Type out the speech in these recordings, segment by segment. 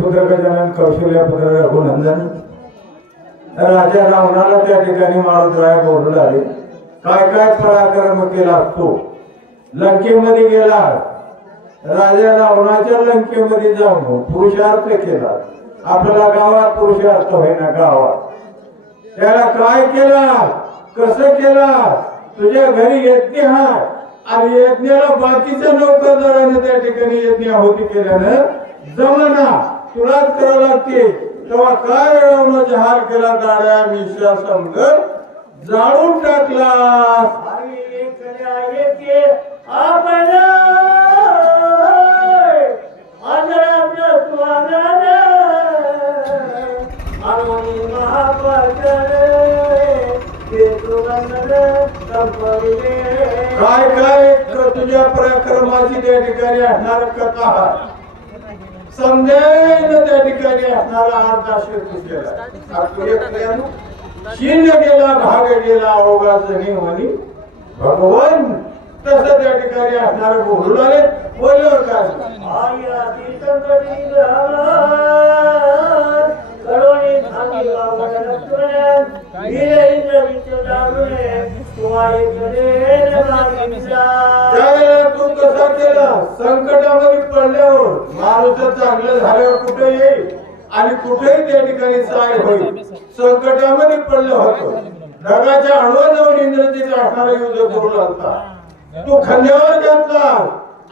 पुत्र गजानन कौशल्य पुत्र रघुनंदन. राजा रावणाला त्या ठिकाणी मारुतराय बोलून आले काय काय पराक्रम केला असतो लंकेमध्ये गेला. राजा रावणाच्या लंकेमध्ये जाऊन पुरुषार्थ केला. आपल्याला गावात पुरुषार्थ होईना गावात. त्याला काय केला? कसं केला? तुझ्या घरी यज्ञ हाय. आणि यज्ञाला बाकीच्या नौकरदाराने त्या ठिकाणी यज्ञ होती केल्यानं जमना. तुलाच करावं लागते. तेव्हा काय रावणा जहाल केला दाड्या मिशा समज जाळून टाकला. काय काय? तुझ्या पराक्रमाची त्या ठिकाणी असणार कथा. आहे. त्या ठिकाणी असणारा अर्धा शेतू केला आता गेला भाग गेला अवघा जणी म्हणी. भगवान तस त्या ठिकाणी असणार बोलू लागले. बोलल्यावर काय त्यावेळेला संकटामध्ये पडल्यावर माणूस चांगलं झाल्यावर कुठे येईल आणि कुठेही त्या ठिकाणी साय होईल. संकटामध्ये पडलं होतं. ढगाच्या अणुवर जाऊन इंद्रजित असणारा युद्ध करू लागला तो खांद्यावर घातला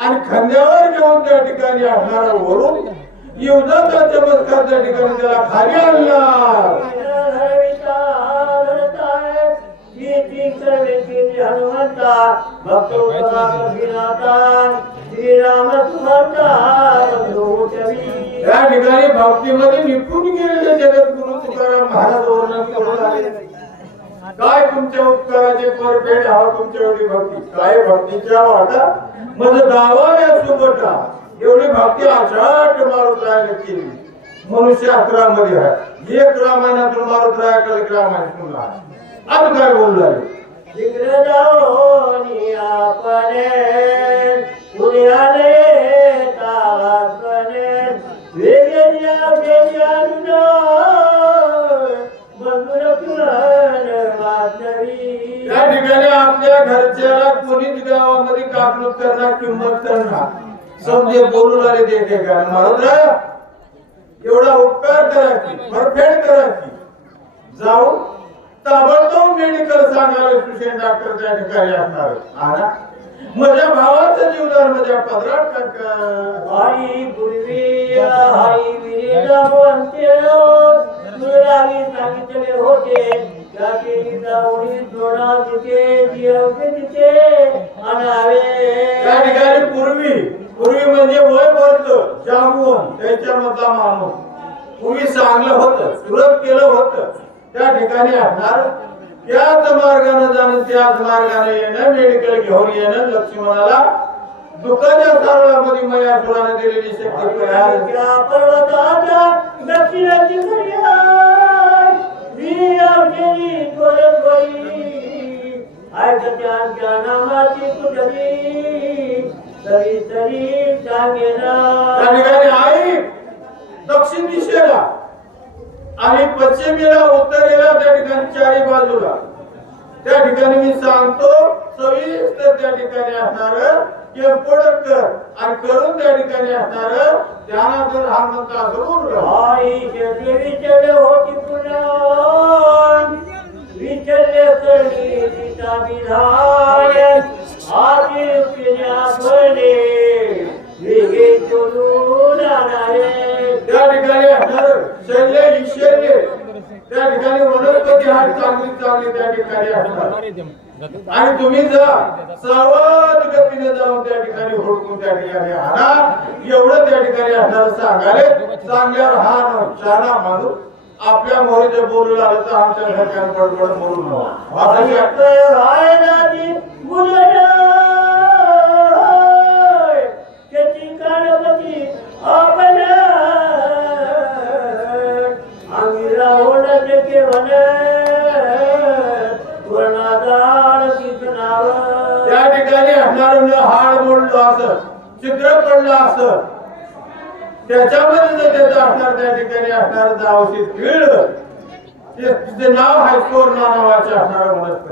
आणि खांद्यावर घेऊन त्या ठिकाणी असणारा वरून युद्धाचा चमत्कार त्या ठिकाणी त्याला खाली आणला. श्रीराम समर्थ या ठिकाणी भक्तीमध्ये निपुण गेलेले जगद्गुरु तुकाराम महाराज वर्णन काय तुमच्या उपकाराचे परफेड हा तुमच्या एवढी भक्ती? काय भक्तीच्या वाटा? मग दावा या सुबटा एवढी भक्ती आषाढ मारुत रायाने केली. मनुष्य अकरामध्ये आहे. एक रामायणातून मारुत रायाकडे एक रामायणातून आहे. आता काय बोलू लागले आपल्या घरच्याला कोणीच गावामध्ये किंमत समजे बोलून आले ते ते काय महाराज एवढा उपकार करा की करा की. ताबडतोब मेडिकल सांगायला सुशेन डॉक्टर त्या ठिकाणी असणार. आला माझ्या भावाचा जीवदार माझ्या पदरात टाका हरी पूर्वी तुलाही सांगितले होते त्याचे जाऊनी जोडा तिथे जीव तिथे त्या अनावे ठिकाणी पूर्वी पूर्वी म्हणजे वय बोलत जागून त्याच्या मधला माणूस. पूर्वी चांगलं होतं सुरत केलं होतं. त्या ठिकाणी असणार त्याच मार्गाने जाणं त्याच मार्गाने येणं मेडिकल घेऊन येणं लक्ष्मणाला दुःखाच्या सावळामध्ये मयासुराने दिलेली शक्ती पर्वताच्या दक्षिणाची ऐकत्यांच्या नामाची कुठली तरी तरी सांगेना त्या ठिकाणी आई दक्षिण दिशेला. आणि पश्चिमेला उत्तरेला त्या ठिकाणी चारी बाजूला. त्या ठिकाणी मी सांगतो सविस्तर त्या ठिकाणी असणार केंपडकर आणि करून त्या ठिकाणी असणार त्यानंतर हा म्हणता असं आई शेती विचारले होती पुन्हा विचारले तिचा विधान आधी पिण्या भरले वेगे चोरून आणारे शल्य विशल्य त्या ठिकाणी वनस्पती हात चांगली चांगली त्या ठिकाणी आणि तुम्ही जा सावध गतीने जाऊन त्या ठिकाणी हुडकून त्या ठिकाणी आणा एवढं त्या ठिकाणी असणार सांगाले चांगल्यावर हा शाना माणूस. आपल्या मोरीचे बोलू लागलं तर आमच्या घरच्यानं बडबड बोलू नका असं काय? त्या चित्र पडलं असत त्याच्यामध्ये जर त्याचं असणार त्या ठिकाणी असणार जर अवशेष मिळलं तिचे नाव आहे कोरोना नावाचे असणार म्हणत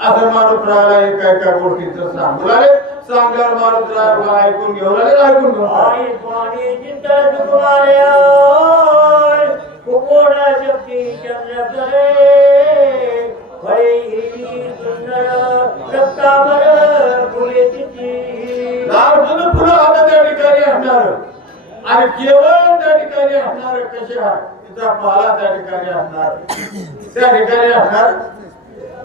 असं माणूस राहिला एका एका गोष्टीच सांगू लागले. सांगल्यावर माणूस राहिला ऐकून घेऊ आले ऐकून घेऊ शक्ती चंद्र करे. सुंदर रक्तावर फुले तिची. लाल जुनं फुलं आता त्या ठिकाणी असणार आणि केवळ त्या ठिकाणी असणार कसे तिचा पाला त्या ठिकाणी असणार त्या ठिकाणी असणार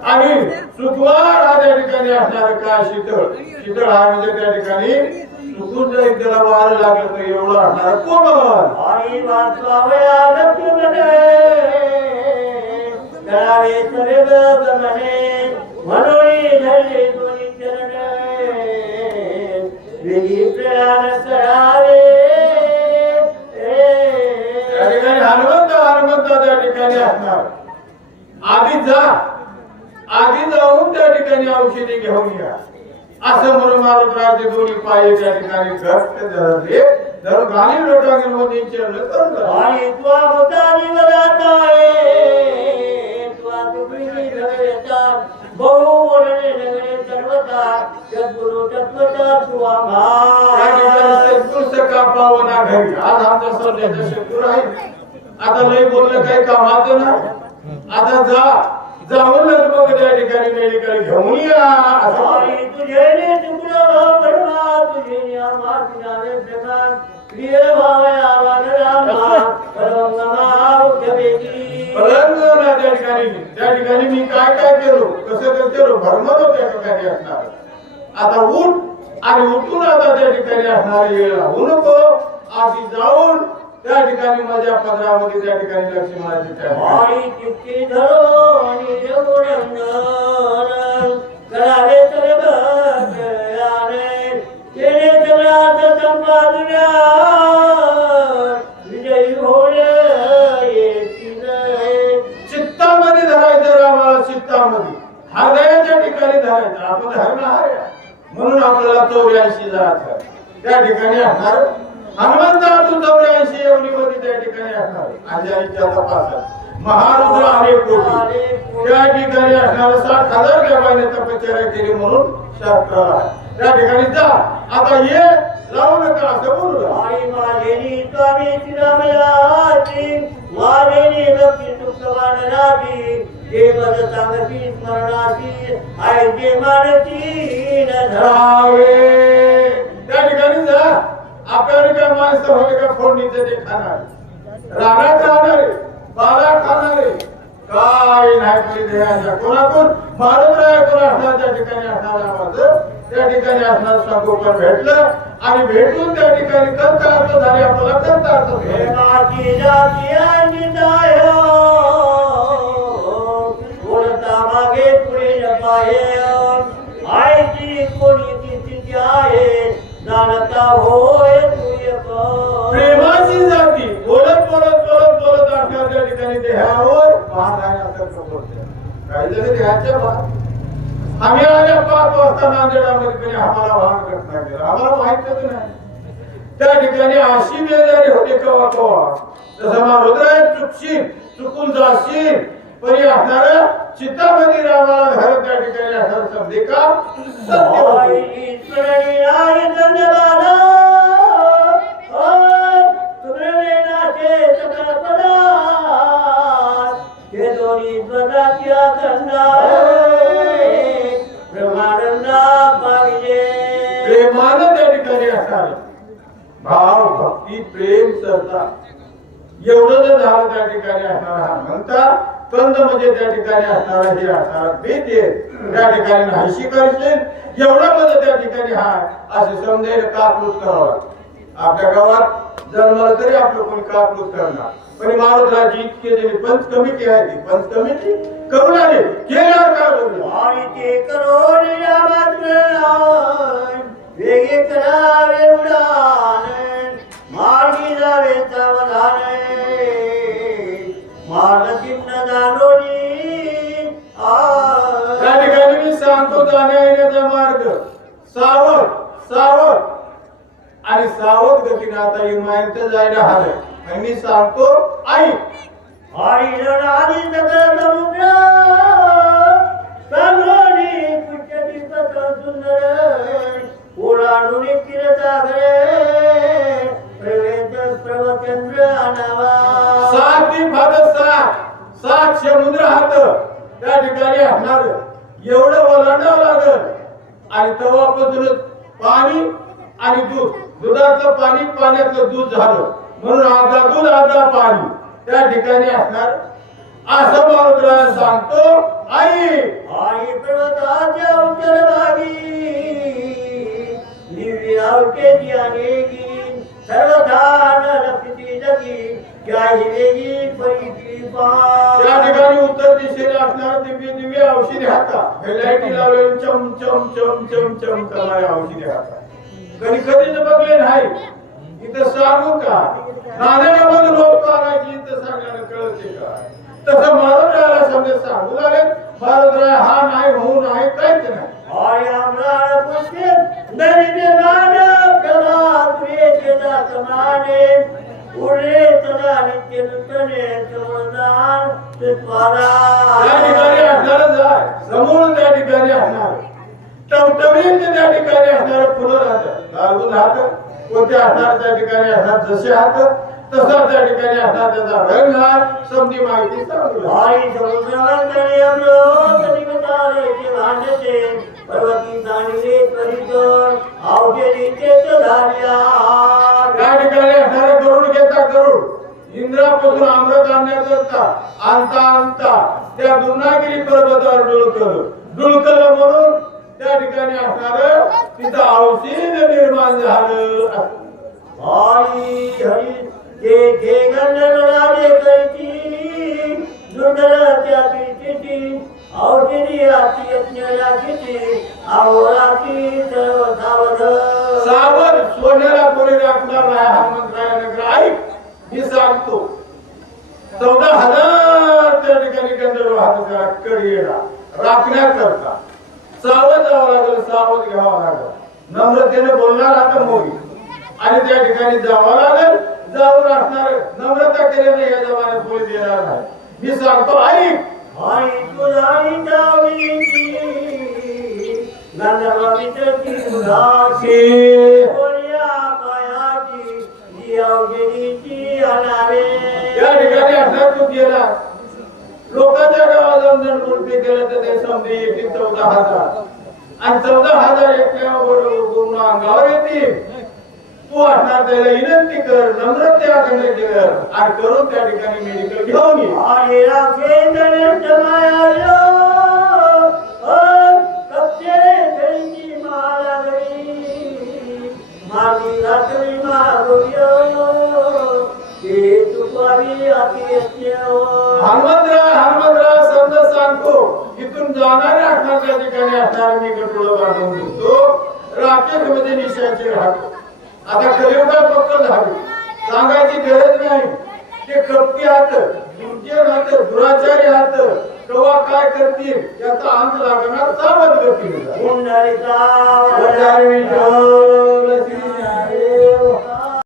आणि सुखवार हा त्या ठिकाणी असणार का शीतळ? शीतळ हा म्हणजे त्या ठिकाणी सुकून जर त्याला वार लागलं तर एवढं असणार कोमल आई वाचवावया लक्ष्मणे करावे सर्व गमने म्हणून धरले दोन्ही वेगी प्रयाण करावे। हनुमंत हनुमंत त्या ठिकाणी असणार. आधी जा. आधी जाऊन त्या ठिकाणी औषधी घेऊन या. असं म्हणून मारुतरावचे दोन्ही पाय त्या ठिकाणी घट्ट धरले धरून घाली लोटांगे मोदींचे करून जा. आणि त्वा मुतानी वदाताये त्वा दुबळी धरता बहु सद्गुरु पावना घरी आज आमचा सध्याचा आहे आता लय बोललं काही कामाचं ना आता जा जाऊन बघ त्या ठिकाणी मेडिकल घेऊन या असं आणि तुझे ने तुकडो तुझे प्रिय भावया परंतु त्या ठिकाणी त्या ठिकाणी मी काय काय केलो कसं कसं केलो त्या ठिकाणी असणार. आता उठ आणि उठून आता त्या ठिकाणी असणार वेळ. नको. आधी जाऊन त्या ठिकाणी माझ्या पदरामध्ये त्या ठिकाणी लक्ष्मणाची आणि आणि करावे सगळ्यात विजयी येतील. चित्तामध्ये धरायचं रामाला चित्तामध्ये. हृदयाच्या ठिकाणी धरायचं. आपण म्हणून आपल्याला चौऱ्याऐंशी जायचं त्या ठिकाणी असणार. चौऱ्याऐंशी एवढी मध्ये त्या ठिकाणी असणार. अंजाईच्या तपासात. महारुद्र अनेक कोटी. त्या ठिकाणी असणारा सात हजार देवाने तपश्चर्या केली म्हणून शास्त्राला. आहे. त्या ठिकाणी जा. आता ये लावू नका असं बोलू. आई माझेनी स्वामी श्रीरामयाची माझेनी लक्ष्मी सुखवानराची जे पद सांगती स्मरणाची आई न धरावे रावे. त्या ठिकाणी जा. आपल्याला काय माणसं होते का फोडणीचं ते खाणार? राणा खाणारे बाला खाणारे. काय नाही देहाच्या नाही कोण असणार त्या ठिकाणी असणार आवाज. त्या ठिकाणी असणार संगोपन भेटलं आणि भेटून त्या ठिकाणी करता अर्थ झाले आपल्याला करता अर्थ झाले. जाती बोलता मागे पुढे पाये आईची कोणी तिची आहे जाणता होय प्रेमाची जाती बोलत बोलत बोलत ठिकाणी देहावर भार आहे असं समजते काही जण देहाच्या भार आम्ही आल्या पाच वाजता नांदेडामध्ये कोणी आम्हाला भान घटना नाही. आम्हाला माहितच नाही त्या ठिकाणी अशी बेजारी होती कवा कवा. जसं मा हृदय चुकशील चुकून जाशील. परी असणार चित्तामध्ये रामाला घर त्या ठिकाणी असणार समजे का सत्य एवढं जर झालं त्या ठिकाणी असणारा हा म्हणता कंद म्हणजे त्या ठिकाणी असणारा हे असणारा भेद आहे. त्या ठिकाणी नाहीशी करशील. एवढं मध्ये त्या ठिकाणी हा असे समजेल कापलूस करावा. आपल्या गावात जन्माला तरी आपलं कोणी कापलूस करणार. पण महाराजाची इतके जे पंच कमिटी आहे ती पंच कमिटी करून आले. केल्यावर काय बोलू आणि ते करो निरामात्र वेगे करावे उडान मार्गी जावे सावधान. मार्ग चिन्ह जाणोनी ठिकाणी मी सांगतो जाण्या येण्याचा मार्ग. सावध सावध. आणि सावध गतीने आता इमायत जायला हवं. आणि मी सांगतो आई. हरी जनादी सकल समुद्र सकल सुंदर. प्रवचंद्र आणावा सात ती भाग सात. सात समुद्र हात. त्या ठिकाणी असणार एवढं ओलांडावं लागल. आणि तेव्हापासूनच पाणी आणि दूध. दुधातलं पाणी पाण्यातलं दूध झालं. म्हणून अर्धा दूध अर्धा पाणी. त्या ठिकाणी असणार. असं मारुद्रा सांगतो आई आई पर्वताच्या उत्तर भागी दिव्य अवकेची अनेकी त्या ठिकाणी उत्तर दिशेला असणार दिव्य दिव्य औषधी हाता. हे लाईटी लावलेले चम चम चम चम चम करणारे औषधी हाता. कधी कधीच बघले नाही. इथं सांगू का? नाण्यामध्ये रोप काढायची इथं सांगायला कळते का? तसं महाराजाला समजा सांगू लागेल महाराज हा नाही होऊ नाही काहीच नाही. समाने उरे सदा नित्य नूतने समदान त्या ठिकाणी असणारच आहे समोर त्या ठिकाणी असणार. टवटवीत त्या ठिकाणी असणार फुलं राहतात लागून राहत. कोणते असणार त्या ठिकाणी असणार जसे हात तसा त्या ठिकाणी असणार त्याचा रंग हा समधी माहिती सांगू लागेल. हरी निमित्ताने भांडते पर्वती त्वरित औषधीचे झाल्या त्या ठिकाणी असणारे गरुड घेता गरुड इंद्रापासून अमृत आणण्याकरता आणता आणता त्या दुर्नागिरी पर्वतावर डुळकल डुळकल म्हणून त्या ठिकाणी असणार तिथं औषध निर्माण झालं. हरी हरी जे जे गंधर्वराजे करती दुर्धर त्या कीर्ती औषधी आती यज्ञ राखीती अहोराती सावध सोन्याला कोणी राखणार नाही हनुमंतरायानगर ऐक मी सांगतो चौदा हजार त्या ठिकाणी गंधर्व हातात कडी येणार राखण्याकरता सावध जावं लागलं सावध घ्यावं लागेल. नम्रतेने बोलणार आता मोही. आणि त्या ठिकाणी जावं लागेल जाऊन असणार नम्रता केल्याने या जमान्यात कोणी देणार नाही. मी सांगतो ऐक हरी तुझारी जावीची गंधर्व मित्रची उदासी कोण्या पायाची जी औषधीची या ठिकाणी असणार तू गेला लोकांच्या गावात जाऊन जर मूर्ती केलं तर ते समजे येतील चौदा हजार आणि चौदा हजार एकट्यावर पूर्ण अंगावर येतील तू असणार त्याला विनंती कर नम्रतेने कर आणि करून त्या ठिकाणी मेडिकल घेऊन ये. हरे राखेंद्र मायालो कपचे धरीची माला रात्री ते अति हनुमंतराव हनुमंतराव समजा सांगतो इथून जाणारे असणार त्या ठिकाणी असणार मी गटोळ पाठवून देतो राकेशमध्ये निशाचे राहतो आता कलियुगा पक्क झाले. सांगायची गरज नाही. ते कपटी हात दुर्जन हात दुराचारी हात तेव्हा काय करतील याचा अंत लागणार विठ्ठल श्री